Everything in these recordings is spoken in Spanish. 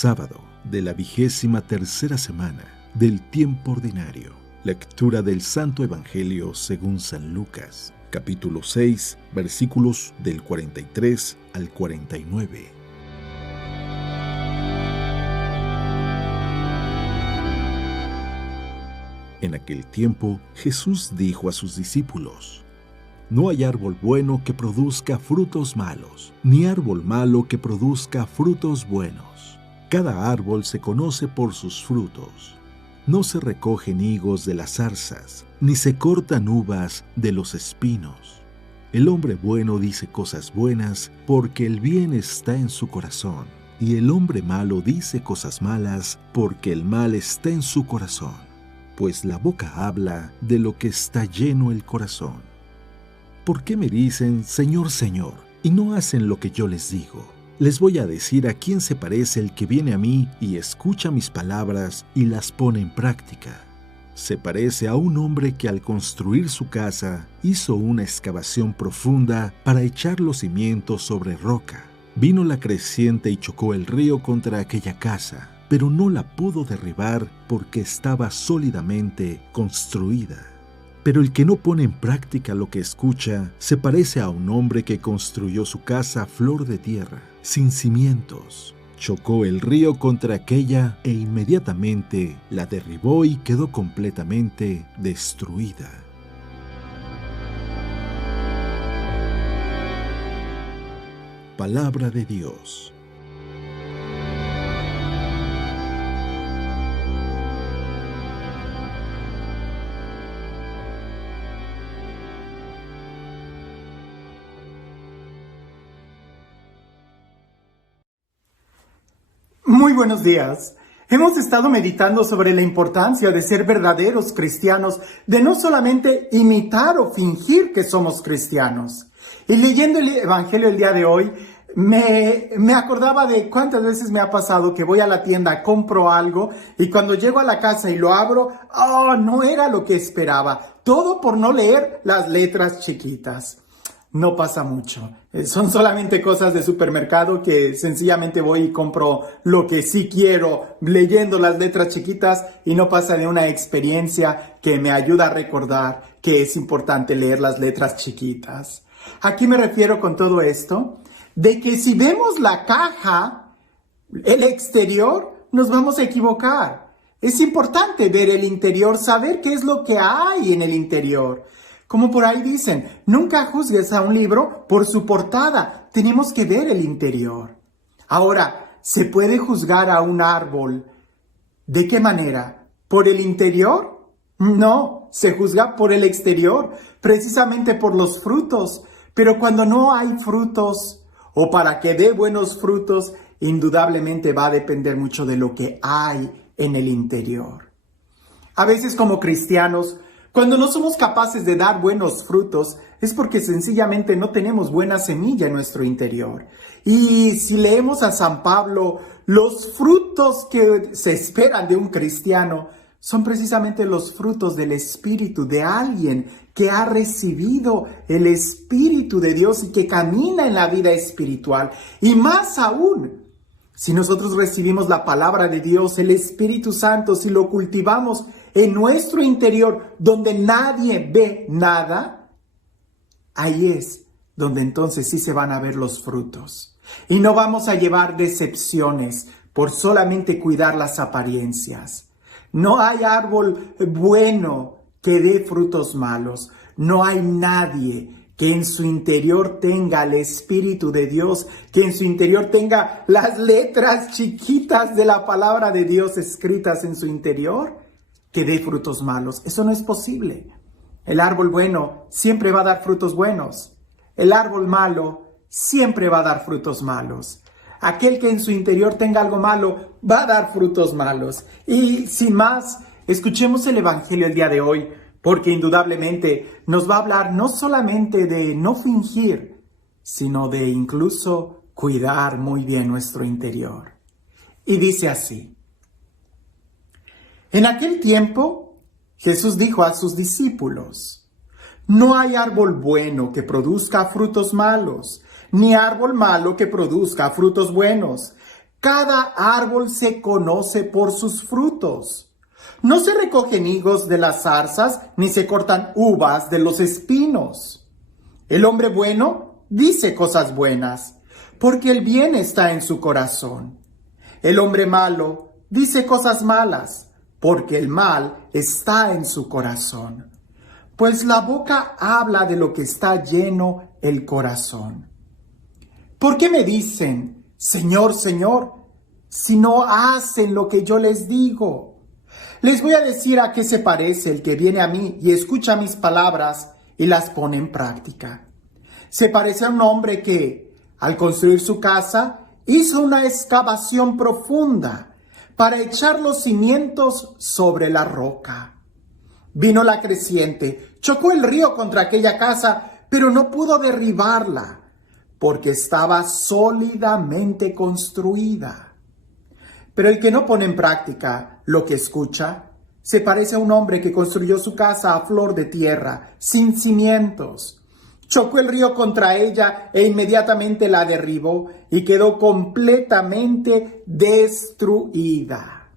Sábado de la 23ª semana del tiempo ordinario. Lectura del Santo Evangelio según San Lucas, capítulo 6, versículos del 43 al 49. En aquel tiempo, Jesús dijo a sus discípulos: No hay árbol bueno que produzca frutos malos, ni árbol malo que produzca frutos buenos. Cada árbol se conoce por sus frutos. No se recogen higos de las zarzas, ni se cortan uvas de los espinos. El hombre bueno dice cosas buenas porque el bien está en su corazón, y el hombre malo dice cosas malas porque el mal está en su corazón, pues la boca habla de lo que está lleno el corazón. ¿Por qué me dicen, Señor, Señor, y no hacen lo que yo les digo? Les voy a decir a quién se parece el que viene a mí y escucha mis palabras y las pone en práctica. Se parece a un hombre que al construir su casa hizo una excavación profunda para echar los cimientos sobre roca. Vino la creciente y chocó el río contra aquella casa, pero no la pudo derribar porque estaba sólidamente construida. Pero el que no pone en práctica lo que escucha se parece a un hombre que construyó su casa a flor de tierra, sin cimientos. Chocó el río contra aquella e inmediatamente la derribó y quedó completamente destruida. Palabra de Dios. Muy buenos días. Hemos estado meditando sobre la importancia de ser verdaderos cristianos, de no solamente imitar o fingir que somos cristianos. Y leyendo el Evangelio el día de hoy, me acordaba de cuántas veces me ha pasado que voy a la tienda, compro algo y cuando llego a la casa y lo abro, no era lo que esperaba. Todo por no leer las letras chiquitas. No pasa mucho. Son solamente cosas de supermercado que sencillamente voy y compro lo que sí quiero leyendo las letras chiquitas y no pasa de una experiencia que me ayuda a recordar que es importante leer las letras chiquitas. Aquí me refiero con todo esto de que si vemos la caja, el exterior, nos vamos a equivocar. Es importante ver el interior, saber qué es lo que hay en el interior. Como por ahí dicen, nunca juzgues a un libro por su portada. Tenemos que ver el interior. Ahora, ¿se puede juzgar a un árbol? ¿De qué manera? ¿Por el interior? No, se juzga por el exterior, precisamente por los frutos. Pero cuando no hay frutos, o para que dé buenos frutos, indudablemente va a depender mucho de lo que hay en el interior. A veces como cristianos, cuando no somos capaces de dar buenos frutos, es porque sencillamente no tenemos buena semilla en nuestro interior. Y si leemos a San Pablo, los frutos que se esperan de un cristiano son precisamente los frutos del Espíritu, de alguien que ha recibido el Espíritu de Dios y que camina en la vida espiritual. Y más aún, si nosotros recibimos la palabra de Dios, el Espíritu Santo, si lo cultivamos en nuestro interior, donde nadie ve nada, ahí es donde entonces sí se van a ver los frutos. Y no vamos a llevar decepciones por solamente cuidar las apariencias. No hay árbol bueno que dé frutos malos. No hay nadie que en su interior tenga el Espíritu de Dios, que en su interior tenga las letras chiquitas de la palabra de Dios escritas en su interior, que dé frutos malos. Eso no es posible. El árbol bueno siempre va a dar frutos buenos. El árbol malo siempre va a dar frutos malos. Aquel que en su interior tenga algo malo va a dar frutos malos. Y sin más, escuchemos el Evangelio el día de hoy, porque indudablemente nos va a hablar no solamente de no fingir, sino de incluso cuidar muy bien nuestro interior. Y dice así: En aquel tiempo, Jesús dijo a sus discípulos: No hay árbol bueno que produzca frutos malos, ni árbol malo que produzca frutos buenos. Cada árbol se conoce por sus frutos. No se recogen higos de las zarzas, ni se cortan uvas de los espinos. El hombre bueno dice cosas buenas, porque el bien está en su corazón. El hombre malo dice cosas malas, porque el mal está en su corazón. Pues la boca habla de lo que está lleno el corazón. ¿Por qué me dicen, Señor, Señor, si no hacen lo que yo les digo? Les voy a decir a qué se parece el que viene a mí y escucha mis palabras y las pone en práctica. Se parece a un hombre que, al construir su casa, hizo una excavación profunda para echar los cimientos sobre la roca. Vino la creciente, chocó el río contra aquella casa, pero no pudo derribarla, porque estaba sólidamente construida. Pero el que no pone en práctica lo que escucha, se parece a un hombre que construyó su casa a flor de tierra, sin cimientos. Chocó el río contra ella e inmediatamente la derribó y quedó completamente destruida.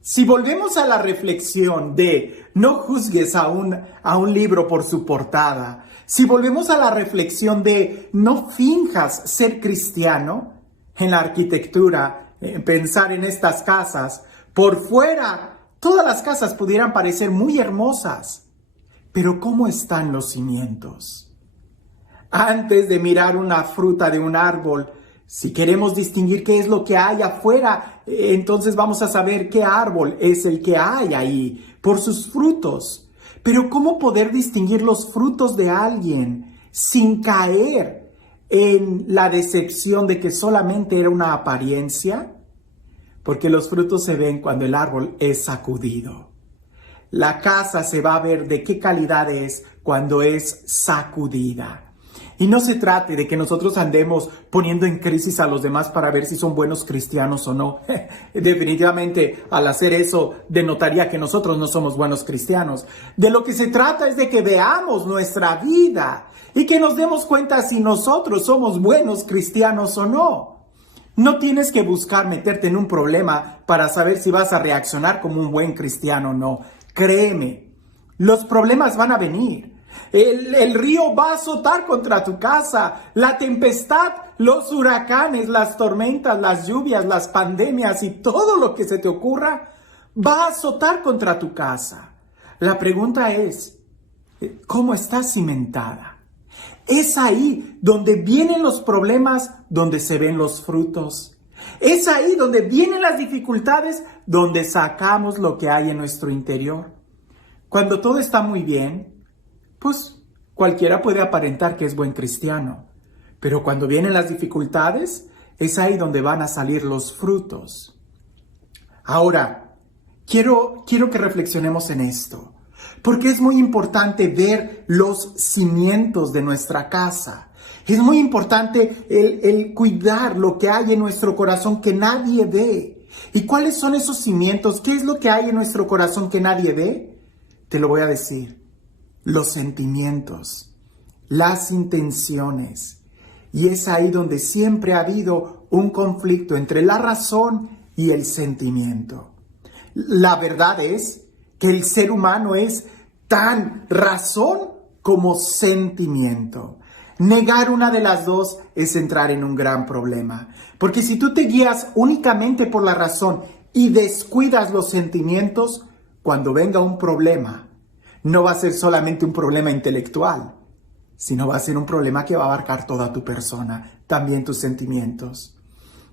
Si volvemos a la reflexión de no juzgues a un libro por su portada, si volvemos a la reflexión de no finjas ser cristiano, en la arquitectura, pensar en estas casas, por fuera, todas las casas pudieran parecer muy hermosas, pero ¿cómo están los cimientos? Antes de mirar una fruta de un árbol, si queremos distinguir qué es lo que hay afuera, entonces vamos a saber qué árbol es el que hay ahí, por sus frutos. Pero ¿cómo poder distinguir los frutos de alguien sin caer en la decepción de que solamente era una apariencia? Porque los frutos se ven cuando el árbol es sacudido. La casa se va a ver de qué calidad es cuando es sacudida. Y no se trate de que nosotros andemos poniendo en crisis a los demás para ver si son buenos cristianos o no. Definitivamente, al hacer eso, denotaría que nosotros no somos buenos cristianos. De lo que se trata es de que veamos nuestra vida y que nos demos cuenta si nosotros somos buenos cristianos o no. No tienes que buscar meterte en un problema para saber si vas a reaccionar como un buen cristiano o no. Créeme, los problemas van a venir. El río va a azotar contra tu casa, la tempestad, los huracanes, las tormentas, las lluvias, las pandemias y todo lo que se te ocurra va a azotar contra tu casa. La pregunta es, ¿cómo está cimentada? Es ahí donde vienen los problemas, donde se ven los frutos. Es ahí donde vienen las dificultades, donde sacamos lo que hay en nuestro interior. Cuando todo está muy bien, pues cualquiera puede aparentar que es buen cristiano, pero cuando vienen las dificultades, es ahí donde van a salir los frutos. Ahora, quiero que reflexionemos en esto, porque es muy importante ver los cimientos de nuestra casa. Es muy importante el cuidar lo que hay en nuestro corazón que nadie ve. ¿Y cuáles son esos cimientos? ¿Qué es lo que hay en nuestro corazón que nadie ve? Te lo voy a decir. Los sentimientos, las intenciones. Y es ahí donde siempre ha habido un conflicto entre la razón y el sentimiento. La verdad es que el ser humano es tan razón como sentimiento. Negar una de las dos es entrar en un gran problema. Porque si tú te guías únicamente por la razón y descuidas los sentimientos, cuando venga un problema, no va a ser solamente un problema intelectual, sino va a ser un problema que va a abarcar toda tu persona, también tus sentimientos.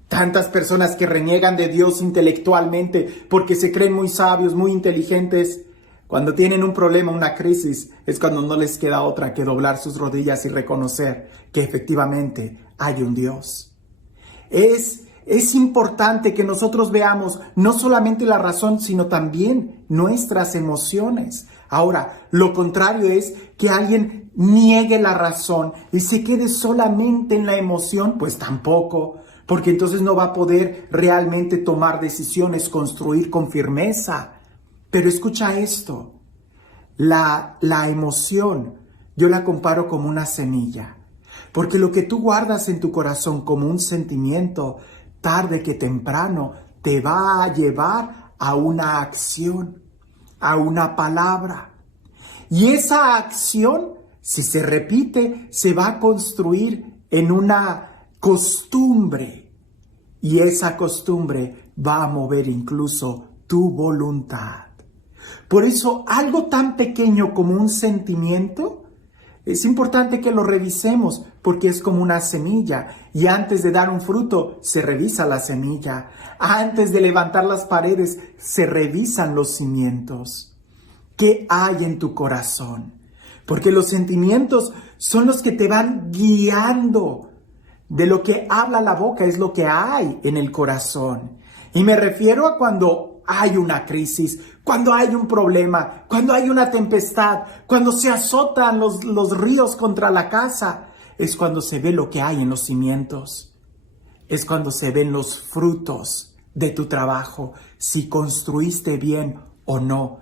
Tantas personas que reniegan de Dios intelectualmente porque se creen muy sabios, muy inteligentes, cuando tienen un problema, una crisis, es cuando no les queda otra que doblar sus rodillas y reconocer que efectivamente hay un Dios. Es importante que nosotros veamos no solamente la razón, sino también nuestras emociones. Ahora, lo contrario es que alguien niegue la razón y se quede solamente en la emoción, pues tampoco, porque entonces no va a poder realmente tomar decisiones, construir con firmeza. Pero escucha esto, la emoción yo la comparo como una semilla, porque lo que tú guardas en tu corazón como un sentimiento tarde que temprano te va a llevar a una acción, a una palabra. Y esa acción, si se repite, se va a construir en una costumbre. Y esa costumbre va a mover incluso tu voluntad. Por eso, algo tan pequeño como un sentimiento, es importante que lo revisemos porque es como una semilla y antes de dar un fruto se revisa la semilla. Antes de levantar las paredes se revisan los cimientos. ¿Qué hay en tu corazón? Porque los sentimientos son los que te van guiando. De lo que habla la boca es lo que hay en el corazón. Y me refiero a cuando hay una crisis, cuando hay un problema, cuando hay una tempestad, cuando se azotan los ríos contra la casa, es cuando se ve lo que hay en los cimientos. Es cuando se ven los frutos de tu trabajo, si construiste bien o no.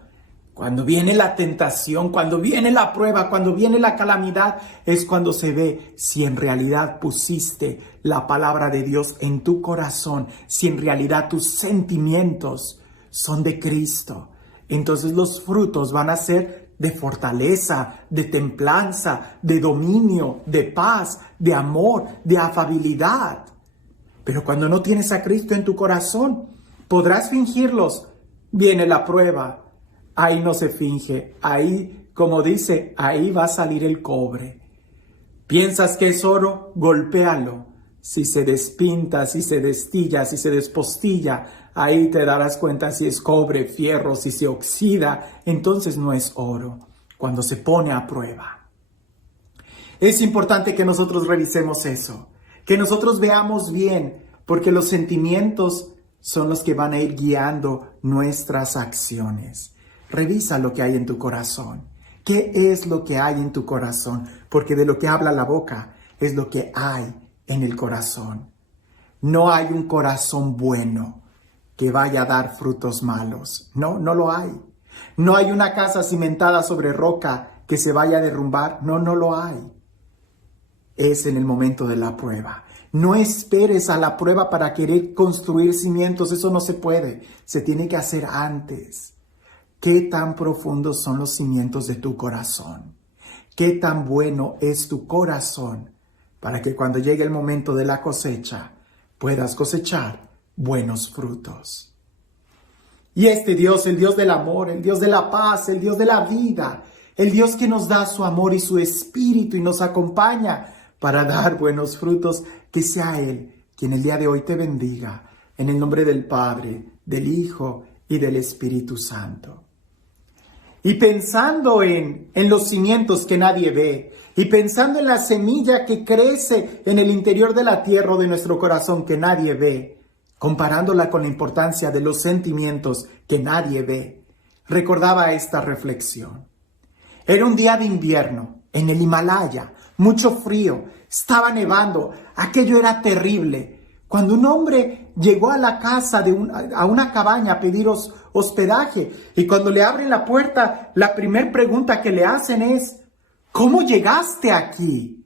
Cuando viene la tentación, cuando viene la prueba, cuando viene la calamidad, es cuando se ve si en realidad pusiste la palabra de Dios en tu corazón, si en realidad tus sentimientos son de Cristo. Entonces los frutos van a ser de fortaleza, de templanza, de dominio, de paz, de amor, de afabilidad. Pero cuando no tienes a Cristo en tu corazón, podrás fingirlos. Viene la prueba, ahí no se finge, ahí, como dice, ahí va a salir el cobre. ¿Piensas que es oro? Golpéalo. Si se despinta, si se destilla, si se despostilla, ahí te darás cuenta si es cobre, fierro, si se oxida, entonces no es oro, cuando se pone a prueba. Es importante que nosotros revisemos eso, que nosotros veamos bien, porque los sentimientos son los que van a ir guiando nuestras acciones. Revisa lo que hay en tu corazón. ¿Qué es lo que hay en tu corazón? Porque de lo que habla la boca es lo que hay en el corazón. No hay un corazón bueno que vaya a dar frutos malos. No, no lo hay. No hay una casa cimentada sobre roca que se vaya a derrumbar. No, no lo hay. Es en el momento de la prueba. No esperes a la prueba para querer construir cimientos. Eso no se puede. Se tiene que hacer antes. ¿Qué tan profundos son los cimientos de tu corazón? ¿Qué tan bueno es tu corazón para que cuando llegue el momento de la cosecha puedas cosechar buenos frutos? Y este Dios, el Dios del amor, el Dios de la paz, el Dios de la vida, el Dios que nos da su amor y su espíritu y nos acompaña para dar buenos frutos, que sea Él quien el día de hoy te bendiga, en el nombre del Padre, del Hijo y del Espíritu Santo. Y pensando en los cimientos que nadie ve, y pensando en la semilla que crece en el interior de la tierra o de nuestro corazón que nadie ve, comparándola con la importancia de los sentimientos que nadie ve, recordaba esta reflexión. Era un día de invierno en el Himalaya, mucho frío, estaba nevando, aquello era terrible. Cuando un hombre llegó a la casa a una cabaña a pedir hospedaje, y cuando le abren la puerta, la primera pregunta que le hacen es: ¿cómo llegaste aquí?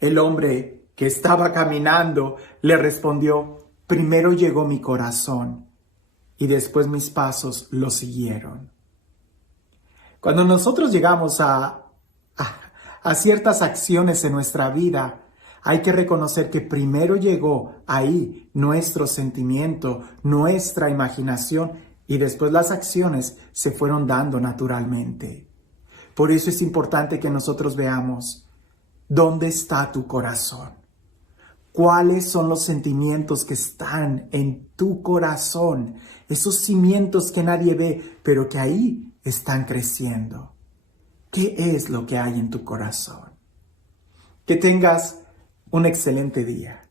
El hombre que estaba caminando le respondió: primero llegó mi corazón y después mis pasos lo siguieron. Cuando nosotros llegamos a ciertas acciones en nuestra vida, hay que reconocer que primero llegó ahí nuestro sentimiento, nuestra imaginación, y después las acciones se fueron dando naturalmente. Por eso es importante que nosotros veamos dónde está tu corazón. ¿Cuáles son los sentimientos que están en tu corazón? Esos cimientos que nadie ve, pero que ahí están creciendo. ¿Qué es lo que hay en tu corazón? Que tengas un excelente día.